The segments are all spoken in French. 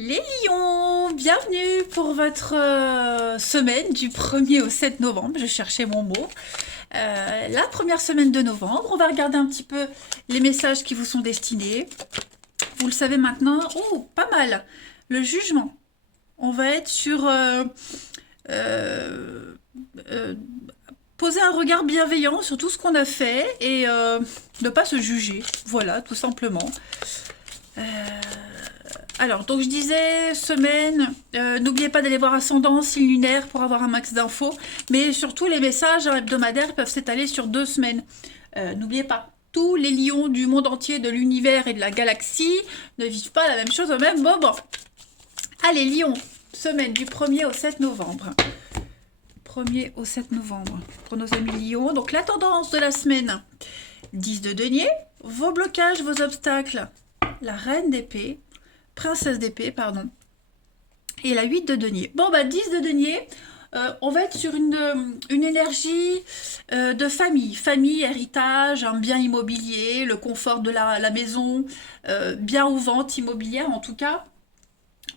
Les lions, bienvenue pour votre semaine du 1er au 7 novembre. Je cherchais mon mot. La première semaine de novembre, on va regarder un petit peu les messages qui vous sont destinés. Vous le savez maintenant. Oh, pas mal. Le jugement. On va être sur euh, euh, poser un regard bienveillant sur tout ce qu'on a fait et ne pas se juger. Voilà, tout simplement. Euh, Alors, donc je disais, semaine, n'oubliez pas d'aller voir Ascendant, signe lunaire pour avoir un max d'infos, mais surtout les messages hebdomadaires peuvent s'étaler sur 2 semaines. N'oubliez pas, tous les lions du monde entier, de l'univers et de la galaxie ne vivent pas la même chose au même moment. Allez, lion, semaine du 1er au 7 novembre. 1er au 7 novembre pour nos amis lions. Donc la tendance de la semaine, 10 de denier, vos blocages, vos obstacles, la reine d'épée, princesse d'épée, pardon, et la 8 de denier. Bon, bah 10 de denier, on va être sur une énergie de famille. Famille, héritage, un bien immobilier, le confort de la maison, bien ou vente immobilière en tout cas.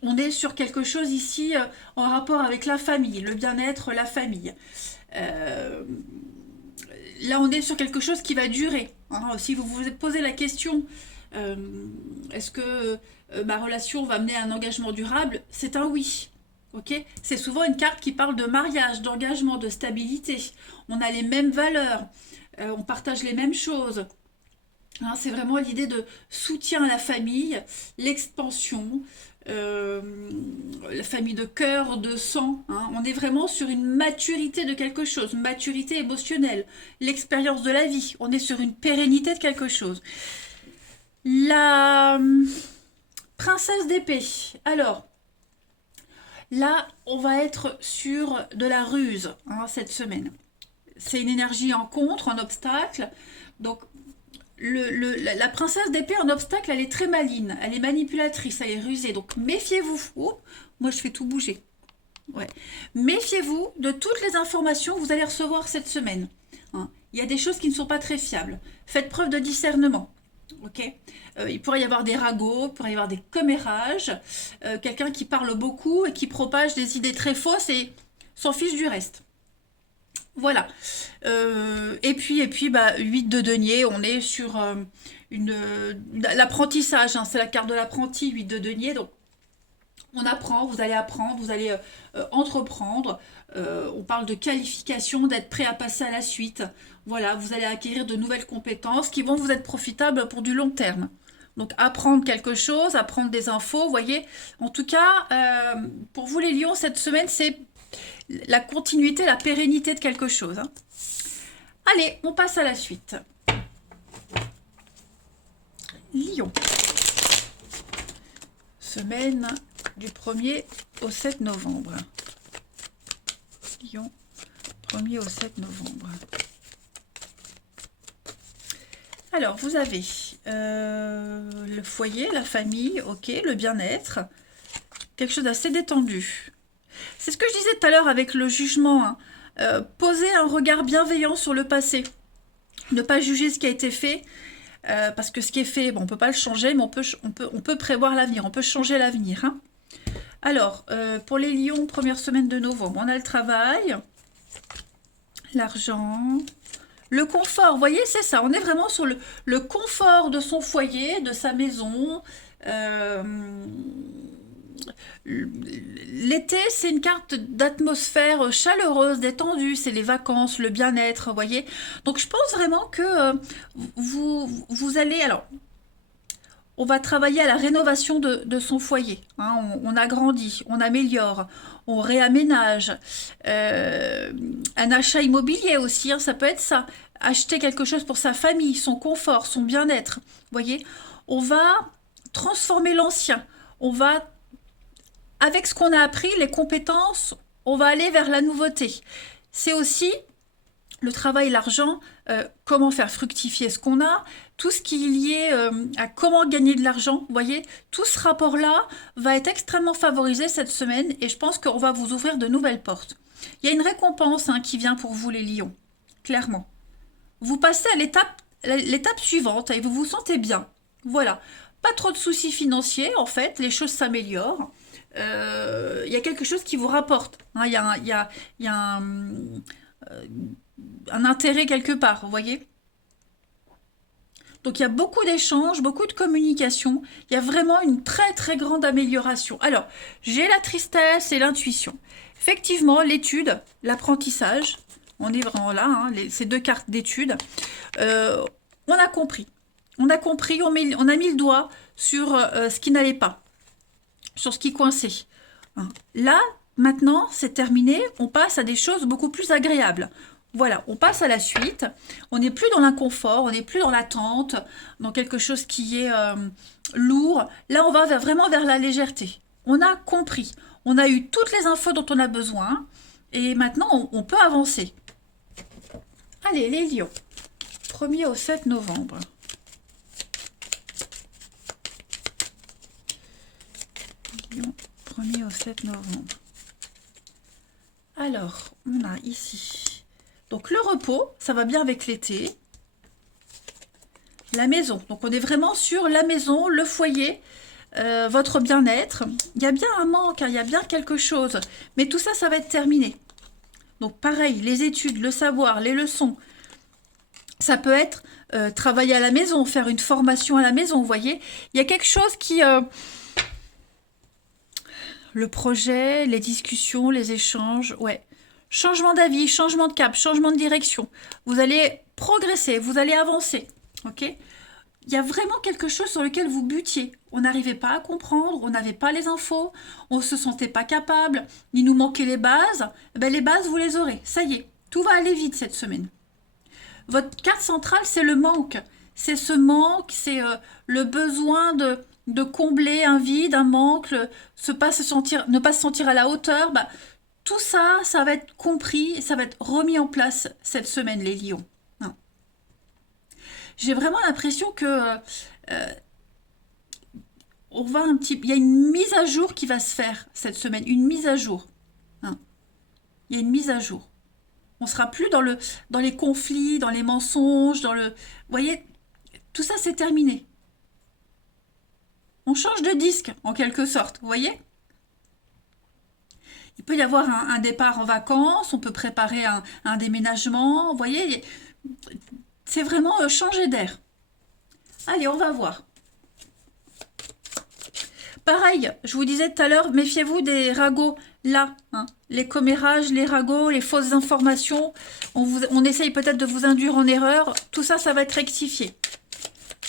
On est sur quelque chose ici en rapport avec la famille, le bien-être, la famille. Euh, Là, on est sur quelque chose qui va durer. Hein. Si vous vous posez la question, euh, est-ce que ma relation va mener à un engagement durable? C'est un oui. Ok, c'est souvent une carte qui parle de mariage, d'engagement, de stabilité. On a les mêmes valeurs, on partage les mêmes choses. Hein, c'est vraiment l'idée de soutien à la famille, l'expansion, euh, la famille de cœur, de sang. Hein. On est vraiment sur une maturité de quelque chose, maturité émotionnelle, l'expérience de la vie. On est sur une pérennité de quelque chose. La princesse d'épée. Alors, là, on va être sur de la ruse hein, cette semaine. C'est une énergie en contre, en obstacle. Donc, la princesse d'épée en obstacle, elle est très maligne, elle est manipulatrice, elle est rusée. Donc méfiez-vous. Oh, moi, je fais tout bouger. Ouais. Méfiez-vous de toutes les informations que vous allez recevoir cette semaine. Hein. Il y a des choses qui ne sont pas très fiables. Faites preuve de discernement. Ok. Il pourrait y avoir des ragots, il pourrait y avoir des commérages, quelqu'un qui parle beaucoup et qui propage des idées très fausses et s'en fiche du reste. Voilà. Et puis, bah, 8 de denier, on est sur l'apprentissage, hein, c'est la carte de l'apprenti, 8 de denier, donc on apprend, vous allez entreprendre. On parle de qualification, d'être prêt à passer à la suite. Voilà, vous allez acquérir de nouvelles compétences qui vont vous être profitables pour du long terme. Donc apprendre quelque chose, apprendre des infos, vous voyez. En tout cas, pour vous les lions, cette semaine, c'est la continuité, la pérennité de quelque chose. Hein. Allez, on passe à la suite. Lion. Semaine du 1er au 7 novembre. Lion, 1er au 7 novembre. Alors, vous avez le foyer, la famille, ok, le bien-être, quelque chose d'assez détendu. C'est ce que je disais tout à l'heure avec le jugement. Hein. Poser un regard bienveillant sur le passé. Ne pas juger ce qui a été fait. Parce que ce qui est fait, bon, on ne peut pas le changer, mais on peut prévoir l'avenir, on peut changer l'avenir. Hein. Alors, pour les lions, première semaine de novembre, on a le travail, l'argent, le confort. Vous voyez, c'est ça, on est vraiment sur le confort de son foyer, de sa maison. L'été, c'est une carte d'atmosphère chaleureuse, détendue, c'est les vacances, le bien-être, vous voyez. Donc je pense vraiment que vous allez... Alors, on va travailler à la rénovation de son foyer. Hein. On agrandit, on améliore, on réaménage. Un achat immobilier aussi, hein, ça peut être ça. Acheter quelque chose pour sa famille, son confort, son bien-être. Vous voyez, on va transformer l'ancien. On va avec ce qu'on a appris, les compétences, on va aller vers la nouveauté. C'est aussi le travail, l'argent, comment faire fructifier ce qu'on a, tout ce qui est lié à comment gagner de l'argent, vous voyez, tout ce rapport-là va être extrêmement favorisé cette semaine et je pense qu'on va vous ouvrir de nouvelles portes. Il y a une récompense hein, qui vient pour vous les lions, clairement. Vous passez à l'étape suivante et vous vous sentez bien. Voilà. pas trop de soucis financiers, en fait, les choses s'améliorent. Il y a quelque chose qui vous rapporte, hein, il y a un intérêt quelque part, vous voyez. Donc il y a beaucoup d'échanges, beaucoup de communication, il y a vraiment une très très grande amélioration. Alors, j'ai la tristesse et l'intuition. Effectivement, l'étude, l'apprentissage, on est vraiment là, hein, ces deux cartes d'étude, on a compris. On a compris, on a mis le doigt sur ce qui n'allait pas, sur ce qui coinçait. Hein. Là, maintenant, c'est terminé, on passe à des choses beaucoup plus agréables. Voilà, on passe à la suite. On n'est plus dans l'inconfort, on n'est plus dans l'attente, dans quelque chose qui est lourd. Là, on va vraiment vers la légèreté. On a compris, on a eu toutes les infos dont on a besoin, et maintenant, on peut avancer. Allez, les lions, 1er au 7 novembre. Lion, 1er au 7 novembre. Alors, on a ici... Donc le repos, ça va bien avec l'été. La maison, donc on est vraiment sur la maison, le foyer, votre bien-être. Il y a bien un manque, hein, il y a bien quelque chose. Mais tout ça, ça va être terminé. Donc pareil, les études, le savoir, les leçons. Ça peut être travailler à la maison, faire une formation à la maison, vous voyez. Il y a quelque chose qui... le projet, les discussions, les échanges, ouais. Changement d'avis, changement de cap, changement de direction. Vous allez progresser, vous allez avancer. Ok ? Il y a vraiment quelque chose sur lequel vous butiez. On n'arrivait pas à comprendre, on n'avait pas les infos, on ne se sentait pas capable, il nous manquait les bases. Ben, les bases, vous les aurez. Ça y est, tout va aller vite cette semaine. Votre carte centrale, c'est le manque. C'est ce manque, c'est le besoin de combler un vide, un manque, ne pas se sentir à la hauteur. Ben, tout ça, ça va être compris et ça va être remis en place cette semaine, les lions. Hein. J'ai vraiment l'impression que il y a une mise à jour qui va se faire cette semaine, une mise à jour. Hein. Il y a une mise à jour. On sera plus dans les conflits, dans les mensonges, vous voyez, tout ça c'est terminé. On change de disque en quelque sorte, vous voyez. Il peut y avoir un départ en vacances, on peut préparer un déménagement, vous voyez, c'est vraiment changer d'air. Allez, on va voir. Pareil, je vous disais tout à l'heure, méfiez-vous des ragots là, hein, les commérages, les ragots, les fausses informations, on essaye peut-être de vous induire en erreur, tout ça, ça va être rectifié.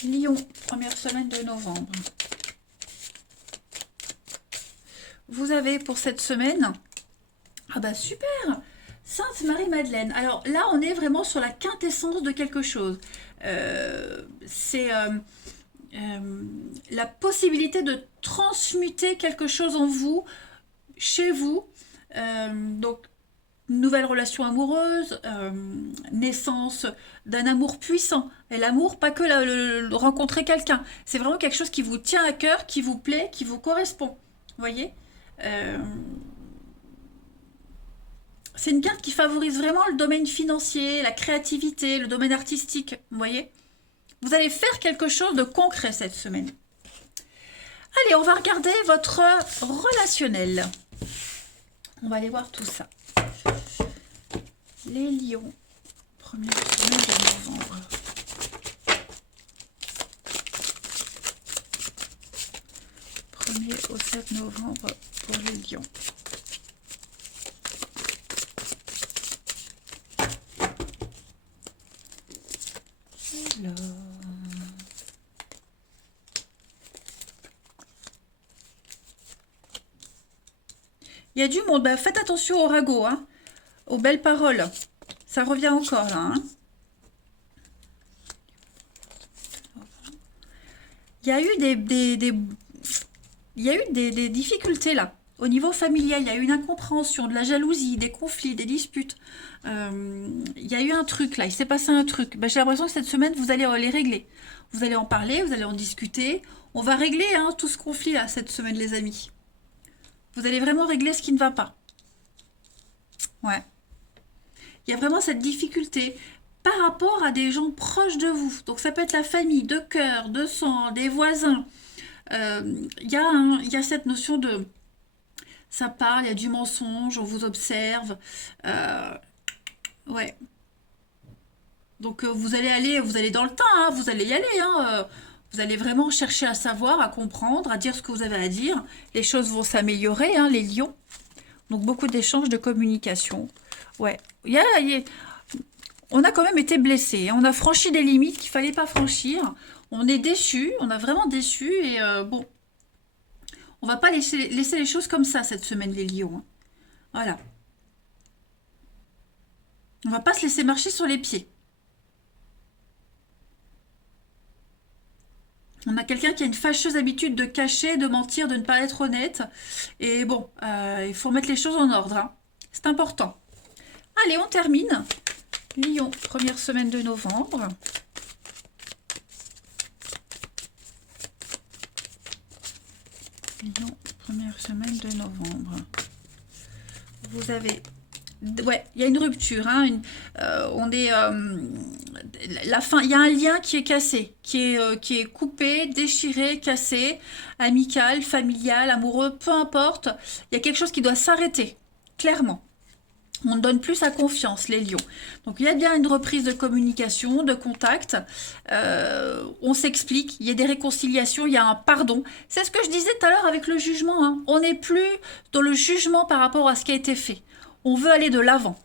Lion, première semaine de novembre. Vous avez pour cette semaine, ah bah super, Sainte Marie-Madeleine. Alors là, on est vraiment sur la quintessence de quelque chose. C'est la possibilité de transmuter quelque chose en vous, chez vous. Donc, nouvelle relation amoureuse, naissance d'un amour puissant. Et l'amour, pas que le rencontrer quelqu'un. C'est vraiment quelque chose qui vous tient à cœur, qui vous plaît, qui vous correspond. Vous voyez ? C'est une carte qui favorise vraiment le domaine financier, la créativité, le domaine artistique. Vous voyez ? Vous allez faire quelque chose de concret cette semaine. Allez, on va regarder votre relationnel. On va aller voir tout ça. Les lions, première semaine de novembre. Au 7 novembre pour les lions. Alors... Il y a du monde. Bah, faites attention aux ragots, hein, aux belles paroles. Ça revient encore là. Hein. Il y a eu des difficultés là. Au niveau familial, il y a eu une incompréhension, de la jalousie, des conflits, des disputes. Il y a eu un truc là, il s'est passé un truc. Ben, j'ai l'impression que cette semaine, vous allez les régler. Vous allez en parler, vous allez en discuter. On va régler tout ce conflit là, cette semaine, les amis. Vous allez vraiment régler ce qui ne va pas. Ouais. Il y a vraiment cette difficulté par rapport à des gens proches de vous. Donc ça peut être la famille, de cœur, de sang, des voisins. Il y a cette notion de ça parle, il y a du mensonge, on vous observe. Euh, ouais. Donc vous allez dans le temps, hein, vous allez y aller, hein, vous allez vraiment chercher à savoir, à comprendre, à dire ce que vous avez à dire. Les choses vont s'améliorer, hein, les lions. Donc beaucoup d'échanges, de communication. Ouais. On a quand même été blessés, hein. On a franchi des limites qu'il fallait pas franchir. On est déçus, on a vraiment déçus et bon, on va pas laisser les choses comme ça cette semaine, les lions, hein. Voilà. On va pas se laisser marcher sur les pieds. On a quelqu'un qui a une fâcheuse habitude de cacher, de mentir, de ne pas être honnête. Et bon, il faut mettre les choses en ordre, hein. C'est important. Allez, on termine. Lion, première semaine de novembre. Lion, première semaine de novembre. Vous avez... Ouais, il y a une rupture, hein, on est... la fin, il y a un lien qui est cassé, qui est coupé, déchiré, cassé, amical, familial, amoureux, peu importe. Il y a quelque chose qui doit s'arrêter, clairement. On ne donne plus sa confiance, les lions. Donc il y a bien une reprise de communication, de contact. On s'explique, il y a des réconciliations, il y a un pardon. C'est ce que je disais tout à l'heure avec le jugement, hein. On n'est plus dans le jugement par rapport à ce qui a été fait. On veut aller de l'avant.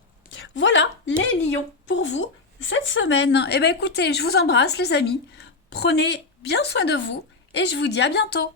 Voilà, les lions, pour vous, cette semaine. Eh bien écoutez, je vous embrasse les amis. Prenez bien soin de vous et je vous dis à bientôt.